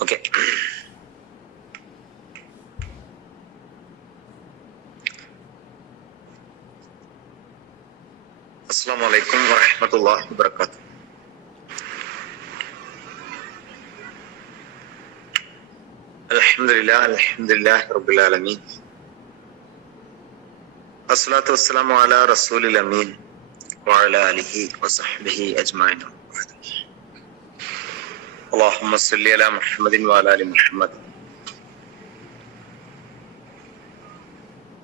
أوكي. السلام عليكم ورحمة الله وبركاته. الحمد لله الحمد لله رب العالمين. الصلاة والسلام على رسول الأمين وعلى آله وصحبه أجمعين. اللهم صل على محمد وعلى آل محمد.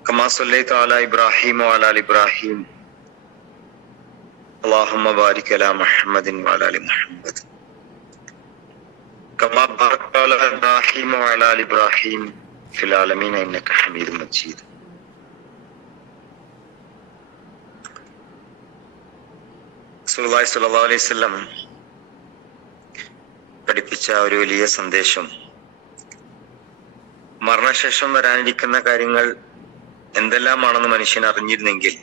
كما صليت على إبراهيم وعلى آل إبراهيم. اللهم بارك على محمد وعلى آل محمد. كما باركت على إبراهيم وعلى آل إبراهيم. في العالمين إنك حميد مجيد. رسول الله صلى الله عليه وسلم പഠിപ്പിച്ച ഒരു വലിയ സന്ദേശം. മരണശേഷം വരാനിരിക്കുന്ന കാര്യങ്ങൾ എന്തെല്ലാമാണെന്ന് മനുഷ്യൻ അറിഞ്ഞിരുന്നെങ്കിൽ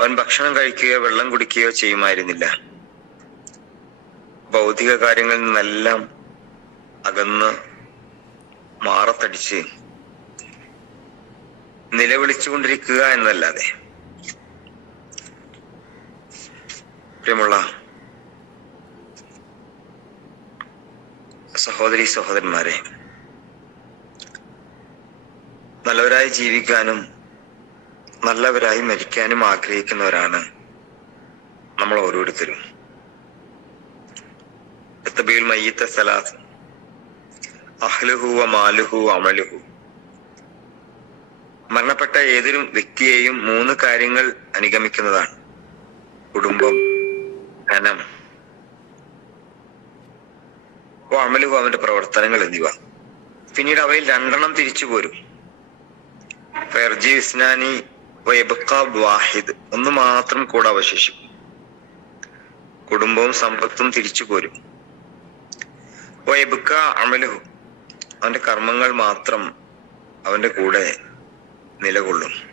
അവൻ ഭക്ഷണം കഴിക്കുകയോ വെള്ളം കുടിക്കുകയോ ചെയ്യുമായിരുന്നില്ല. ഭൗതിക കാര്യങ്ങളിൽ നിന്നെല്ലാം അകന്ന് മാറത്തടിച്ച് നിലവിളിച്ചുകൊണ്ടിരിക്കുക എന്നല്ലാതെ. പ്രിയമുള്ള സഹോദരി സഹോദരന്മാരെ നല്ലവരായി ജീവിക്കാനും നല്ലവരായി മരിക്കാനും ആഗ്രഹിക്കുന്നവരാണ് നമ്മൾ ഓരോരുത്തരും. എത്തബിയിൽ മയ്യത്ത സലാത്ത് അഹ്ലുഹു മാലുഹു അമലുഹു. മരണപ്പെട്ട ഏതൊരു വ്യക്തിയെയും മൂന്ന് കാര്യങ്ങൾ അനുഗമിക്കുന്നതാണ്. കുടുംബം ധനം അമലുഹു അവന്റെ പ്രവർത്തനങ്ങൾ എന്നിവ. പിന്നീട് അവയിൽ രണ്ടെണ്ണം തിരിച്ചു പോരും. ഫെർജി ഇസ്നാനി വാഹിദ്. ഒന്ന് മാത്രം കൂടെ അവശേഷിക്കും. കുടുംബവും സമ്പത്തും തിരിച്ചു പോരും. വൈബുക്ക അമലുഹു അവന്റെ കർമ്മങ്ങൾ മാത്രം അവന്റെ കൂടെ നിലകൊള്ളും.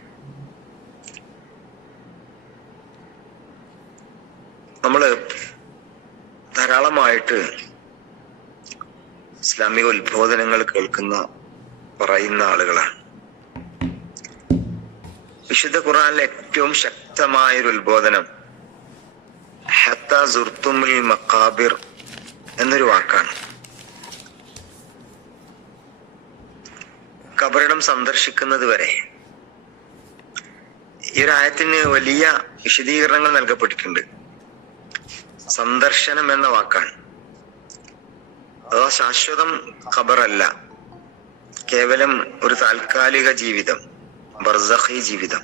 നമ്മൾ ധാരാളമായിട്ട് ഇസ്ലാമിക ഉത്ബോധനങ്ങൾ കേൾക്കുന്ന പറയുന്ന ആളുകളാണ്. വിശുദ്ധ ഖുറാനിലെ ഏറ്റവും ശക്തമായ ഒരു ഉത്ബോധനം ഹത്ത സുർത്തുമിൽ മക്കാബിർ എന്നൊരു വാക്കാണ്. കബറിടം സന്ദർശിക്കുന്നത് വരെ ഈ ഒരു ആയത്തിന് വലിയ വിശദീകരണങ്ങൾ നൽകപ്പെട്ടിട്ടുണ്ട്. സന്ദർശനം എന്ന വാക്കാണ്. അഥവാ ശാശ്വതം ഖബറല്ല. കേവലം ഒരു താൽക്കാലിക ജീവിതം ബർസഹി ജീവിതം.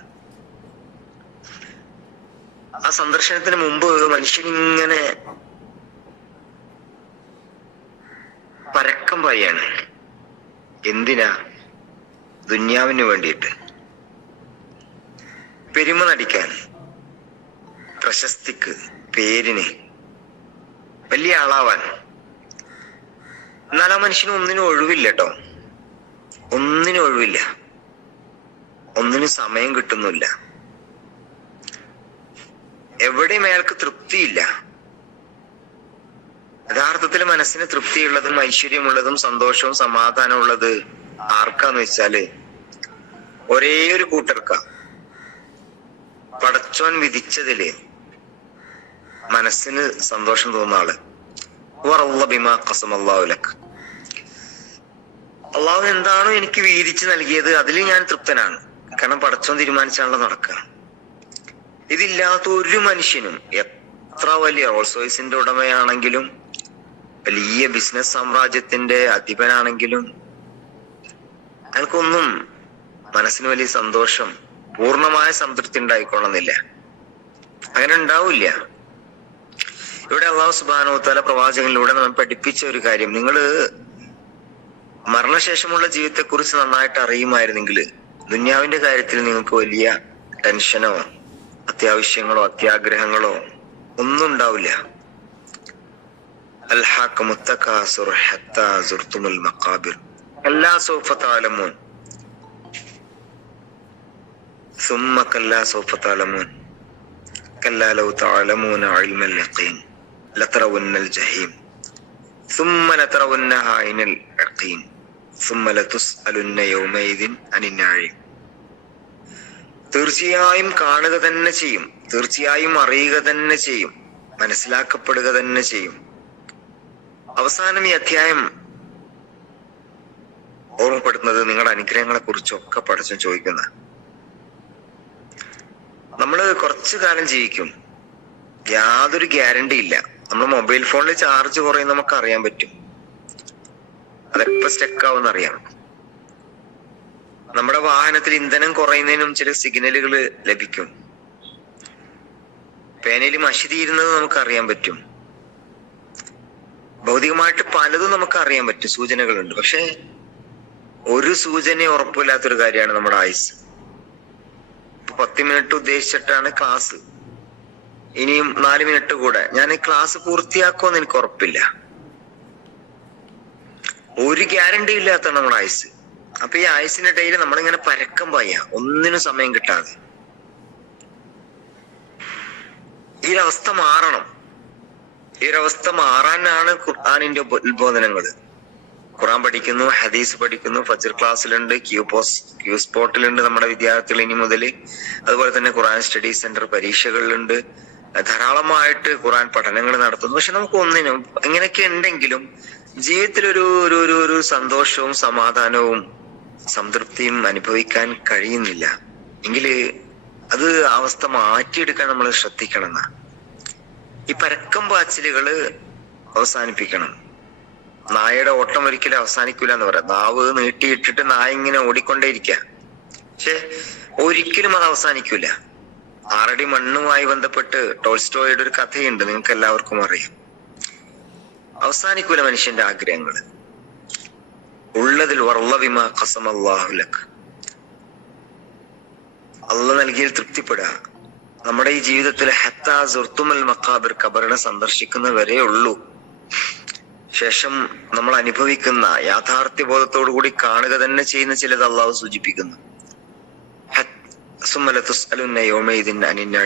ആ സന്ദർശനത്തിന് മുമ്പ് മനുഷ്യൻ ഇങ്ങനെ പരക്കം പായാണ് എന്തിനാ? ദുന്യാവിന് വേണ്ടിയിട്ട്. പെരുമ നടിക്കാൻ പ്രശസ്തിക്ക് പേരിന് വലിയ ആളാവാൻ. എന്നാൽ ആ മനുഷ്യന് ഒന്നിനും ഒഴിവില്ല കേട്ടോ ഒന്നിനും ഒഴിവില്ല. ഒന്നിനും സമയം കിട്ടുന്നില്ല. എവിടെയും അയാൾക്ക് തൃപ്തിയില്ല. യഥാർത്ഥത്തിൽ മനസ്സിന് തൃപ്തിയുള്ളതും ഐശ്വര്യമുള്ളതും സന്തോഷവും സമാധാനവും ഉള്ളത് ആർക്കാന്ന് വെച്ചാൽ ഒരേ ഒരു കൂട്ടർക്ക. പടച്ചോൻ വിധിച്ചതിൽ മനസ്സിന് സന്തോഷം തോന്നുന്ന ആൾ. അള്ളാഹു എന്താണോ എനിക്ക് വീതിച്ച് നൽകിയത് അതിൽ ഞാൻ തൃപ്തനാണ്. കാരണം പടച്ചോൻ തീരുമാനിച്ചാണല്ലോ നടക്കുക. ഇതില്ലാത്ത ഒരു മനുഷ്യനും എത്ര വലിയ റോൾസ് റോയ്സിന്റെ ഉടമയാണെങ്കിലും വലിയ ബിസിനസ് സാമ്രാജ്യത്തിന്റെ അധിപനാണെങ്കിലും അയാൾക്കൊന്നും മനസ്സിന് വലിയ സന്തോഷം പൂർണമായ സംതൃപ്തി ഉണ്ടായിക്കൊള്ളുന്നില്ല. അങ്ങനെ ഉണ്ടാവില്ല. ഇവിടെ അള്ളാഹു സുബാനോ തല പ്രവാചകനിലൂടെ നമ്മൾ പഠിപ്പിച്ച ഒരു കാര്യം നിങ്ങൾ മരണശേഷമുള്ള ജീവിതത്തെ കുറിച്ച് നന്നായിട്ട് അറിയുമായിരുന്നെങ്കിൽ ദുന്യാവിന്റെ കാര്യത്തിൽ നിങ്ങൾക്ക് വലിയ ടെൻഷനോ അത്യാവശ്യങ്ങളോ അത്യാഗ്രഹങ്ങളോ ഒന്നും ഉണ്ടാവില്ല അൽഹാക്ക് മുത്തക്കാസുർ ഹത്താ സുർത്തുമുൽ മക്കാബിർ എല്ലാ സൗഫ താലമൂൻ ثم كلا سوف تعلمون كلا لو تعلمون علم اليقين لترون الجحيم ثم لترونها عين اليقين ثم لتسألن يومئذ عن النعيم തീർച്ചയായും കാണുക തന്നെ ചെയ്യും തീർച്ചയായും അറിയുക തന്നെ ചെയ്യും മനസ്സിലാക്കപ്പെടുക തന്നെ ചെയ്യും അവസാനം ഈ അധ്യായം ഓർമ്മപ്പെടുത്തുന്നത് നിങ്ങളുടെ അനുഗ്രഹങ്ങളെ കുറിച്ചൊക്കെ പഠിച്ചു ചോദിക്കുന്ന നമ്മള് കുറച്ചു കാലം ജീവിക്കും യാതൊരു ഗ്യാരണ്ടി ഇല്ല നമ്മൾ മൊബൈൽ ഫോണിൽ ചാർജ് കുറയും നമുക്ക് അറിയാൻ പറ്റും. അതെപ്പോ സ്റ്റക്ക് ആവുമെന്ന് അറിയാം നമ്മുടെ വാഹനത്തിൽ ഇന്ധനം കുറയുന്നതിനും ചില സിഗ്നലുകൾ ലഭിക്കും. പേനയിൽ മഷി തീരുന്നത് നമുക്ക് അറിയാൻ പറ്റും. ഭൗതികമായിട്ട് പലതും നമുക്ക് അറിയാൻ പറ്റും. സൂചനകളുണ്ട്. പക്ഷെ ഒരു സൂചന ഉറപ്പില്ലാത്തൊരു കാര്യമാണ് നമ്മുടെ ആയുസ് പത്ത് മിനിറ്റ് ഉദ്ദേശിച്ചിട്ടാണ് ക്ലാസ്. ഇനിയും നാല് മിനിറ്റ് കൂടെ. ഞാൻ ഈ ക്ലാസ് പൂർത്തിയാക്കുമെന്ന് എനിക്ക് ഉറപ്പില്ല. ഒരു ഗ്യാരണ്ടി ഇല്ലാത്ത നമ്മുടെ ആയുസ് അപ്പൊ ഈ ആയുസിന്റെ ഇടയിൽ നമ്മളിങ്ങനെ പരക്കം പായ ഒന്നിനും സമയം കിട്ടാതെ. ഈ ഒരവസ്ഥ മാറണം. ഈ ഒരവസ്ഥ മാറാനാണ് ഖുർആാനിന്റെ ഉത്ബോധനങ്ങൾ ഖുറാൻ പഠിക്കുന്നു ഹദീസ് പഠിക്കുന്നു ഫജർ ക്ലാസ്സിലുണ്ട് ക്യൂ പോസ് ക്യൂ സ്പോട്ടിലുണ്ട് നമ്മുടെ വിദ്യാർത്ഥികൾ ഇനി മുതൽ അതുപോലെ തന്നെ ഖുറാൻ സ്റ്റഡി സെന്റർ പരീക്ഷകളിലുണ്ട്. ധാരാളമായിട്ട് ഖുറാൻ പഠനങ്ങൾ നടത്തുന്നു. പക്ഷെ നമുക്ക് ഒന്നിനും ഇങ്ങനെയൊക്കെ ഉണ്ടെങ്കിലും ജീവിതത്തിൽ ഒരു ഒരു ഒരു ഒരു സന്തോഷവും സമാധാനവും സംതൃപ്തിയും അനുഭവിക്കാൻ കഴിയുന്നില്ല. എങ്കിൽ അത് അവസ്ഥ മാറ്റിയെടുക്കാൻ നമ്മൾ ശ്രദ്ധിക്കണം എന്നാ ഈ പരക്കം പാച്ചിലുകൾ അവസാനിപ്പിക്കണം. നായയുടെ ഓട്ടം ഒരിക്കലും അവസാനിക്കൂല എന്ന് പറയാം. നാവ് നീട്ടിയിട്ടിട്ട് നായ ഇങ്ങനെ ഓടിക്കൊണ്ടേയിരിക്കുക പക്ഷെ ഒരിക്കലും അത് അവസാനിക്കൂല. ആറടി മണ്ണുമായി ബന്ധപ്പെട്ട് ടോൾസ്റ്റോയുടെ ഒരു കഥയുണ്ട്. നിങ്ങൾക്ക് എല്ലാവർക്കും അറിയാം. അവസാനിക്കൂല മനുഷ്യന്റെ ആഗ്രഹങ്ങൾ ഉള്ളതിൽ വർള്ളവിമ ഖസമല്ലാഹുലക്ക് അള്ള നൽകിയിൽ തൃപ്തിപ്പെടുക നമ്മുടെ ഈ ജീവിതത്തിൽ ഹത്താ സുർത്തുമൽ മക്കാബിർ ഖബറിനെ സന്ദർശിക്കുന്ന വരെ ഉള്ളൂ. ശേഷം നമ്മൾ അനുഭവിക്കുന്ന യാഥാർത്ഥ്യ ബോധത്തോടു കൂടി കാണുക തന്നെ ചെയ്യുന്ന ചിലത് അള്ളാഹു സൂചിപ്പിക്കുന്നു.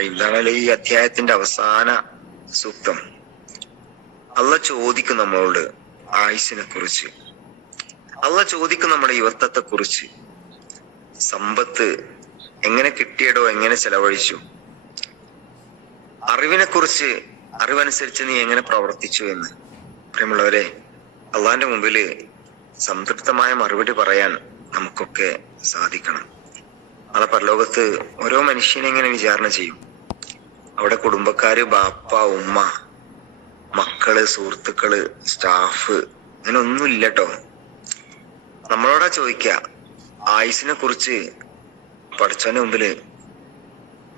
ഇതാണല്ലോ ഈ അധ്യായത്തിന്റെ അവസാന സൂക്തം. അള്ള ചോദിക്കും നമ്മളോട് ആയുസിനെ കുറിച്ച് അള്ള ചോദിക്കും നമ്മുടെ യുവത്വത്തെ കുറിച്ച് സമ്പത്ത് എങ്ങനെ കിട്ടിയടോ എങ്ങനെ ചെലവഴിച്ചു. അറിവിനെ കുറിച്ച് അറിവനുസരിച്ച് നീ എങ്ങനെ പ്രവർത്തിച്ചു എന്ന്. പ്രിയമുള്ളവരെ അള്ളാന്റെ മുമ്പിൽ സംതൃപ്തമായ മറുപടി പറയാൻ നമുക്കൊക്കെ സാധിക്കണം. നാളെ പരലോകത്ത് ഓരോ മനുഷ്യനെ ഇങ്ങനെ വിചാരണ ചെയ്യും. അവിടെ കുടുംബക്കാര് ബാപ്പ ഉമ്മ മക്കൾ സുഹൃത്തുക്കൾ സ്റ്റാഫ് അങ്ങനെ ഒന്നും ഇല്ല കേട്ടോ നമ്മളോടാ ചോദിക്ക ആയുസിനെ കുറിച്ച് പഠിച്ചവന്റെ മുമ്പിൽ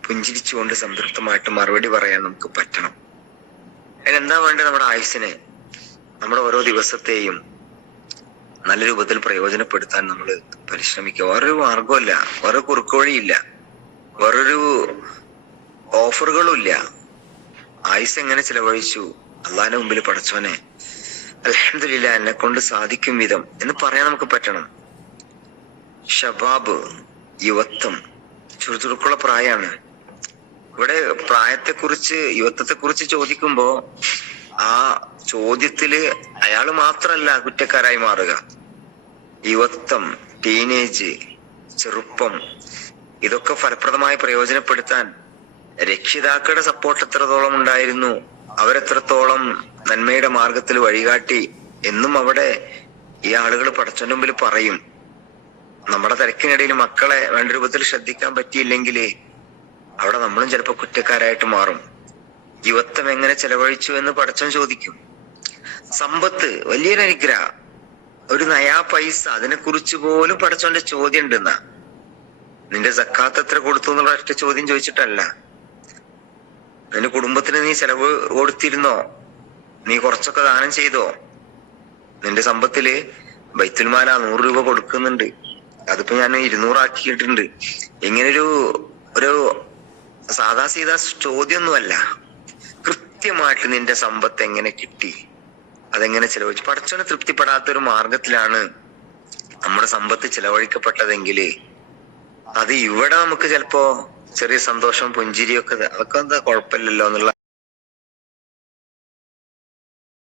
പുഞ്ചിരിച്ചുകൊണ്ട് സംതൃപ്തമായിട്ട് മറുപടി പറയാൻ നമുക്ക് പറ്റണം. അതിനെന്താ വേണ്ടത് നമ്മുടെ ആയുസിനെ നമ്മുടെ ഓരോ ദിവസത്തെയും നല്ല രൂപത്തിൽ പ്രയോജനപ്പെടുത്താൻ നമ്മൾ പരിശ്രമിക്കുക. വേറൊരു മാർഗമല്ല വേറെ കുറുക്കുവഴിയില്ല വേറൊരു ഓഫറുകളും ഇല്ല ആയുസ് എങ്ങനെ ചിലവഴിച്ചു? അള്ളാന്റെ മുമ്പിൽ പഠിച്ചവനെ അലഹമില്ല എന്നെ കൊണ്ട് സാധിക്കും വിധം എന്ന് പറയാൻ നമുക്ക് പറ്റണം. ഷബാബ് യുവത്വം ചുറുചുറുക്കുള്ള പ്രായമാണ് ഇവിടെ പ്രായത്തെക്കുറിച്ച് യുവത്വത്തെ കുറിച്ച് ചോദിക്കുമ്പോ ആ ചോദ്യത്തിൽ അയാൾ മാത്രല്ല കുറ്റക്കാരായി മാറുക. യുവത്വം ടീനേജ് ചെറുപ്പം ഇതൊക്കെ ഫലപ്രദമായി പ്രയോജനപ്പെടുത്താൻ രക്ഷിതാക്കളുടെ സപ്പോർട്ട് എത്രത്തോളം ഉണ്ടായിരുന്നു അവരെത്രത്തോളം നന്മയുടെ മാർഗത്തിൽ വഴികാട്ടി എന്നും അവിടെ ഈ ആളുകൾ പടച്ചന്റെ മുമ്പിൽ പറയും. നമ്മുടെ തിരക്കിനിടയിൽ മക്കളെ വേണ്ട രൂപത്തിൽ ശ്രദ്ധിക്കാൻ പറ്റിയില്ലെങ്കിൽ അവിടെ നമ്മളും ചിലപ്പോൾ കുറ്റക്കാരായിട്ട് മാറും. യുവത്വം എങ്ങനെ ചെലവഴിച്ചു എന്ന് പടച്ചം ചോദിക്കും. സമ്പത്ത് വലിയൊരു അനുഗ്രഹ ഒരു നയാ പൈസ അതിനെ കുറിച്ച് പോലും പഠിച്ചോന്റെ ചോദ്യം ഉണ്ടെന്നാ. നിന്റെ സക്കാത്ത് എത്ര കൊടുത്തു എന്നുള്ള ഒറ്റ ചോദ്യം ചോദിച്ചിട്ടല്ല. നിന്റെ കുടുംബത്തിന് നീ ചെലവ് കൊടുത്തിരുന്നോ? നീ കുറച്ചൊക്കെ ദാനം ചെയ്തോ? നിന്റെ സമ്പത്തിൽ ബൈത്തുൽമാല നൂറ് രൂപ കൊടുക്കുന്നുണ്ട്. അതിപ്പോ ഞാൻ ഇരുന്നൂറാക്കിയിട്ടുണ്ട്. ഇങ്ങനൊരു ഒരു സാദാ സീതാ ചോദ്യമൊന്നുമല്ല. കൃത്യമായിട്ട് നിന്റെ സമ്പത്ത് എങ്ങനെ കിട്ടി? അതെങ്ങനെ ചെലവഴിച്ചു? പടച്ചോനെ തൃപ്തിപ്പെടാത്ത ഒരു മാർഗത്തിലാണ് നമ്മുടെ സമ്പത്ത് ചെലവഴിക്കപ്പെട്ടതെങ്കിൽ അത് ഇവിടെ നമുക്ക് ചിലപ്പോ ചെറിയ സന്തോഷം പുഞ്ചിരിയൊക്കെ അതൊക്കെ എന്താ കുഴപ്പമില്ലല്ലോ എന്നുള്ള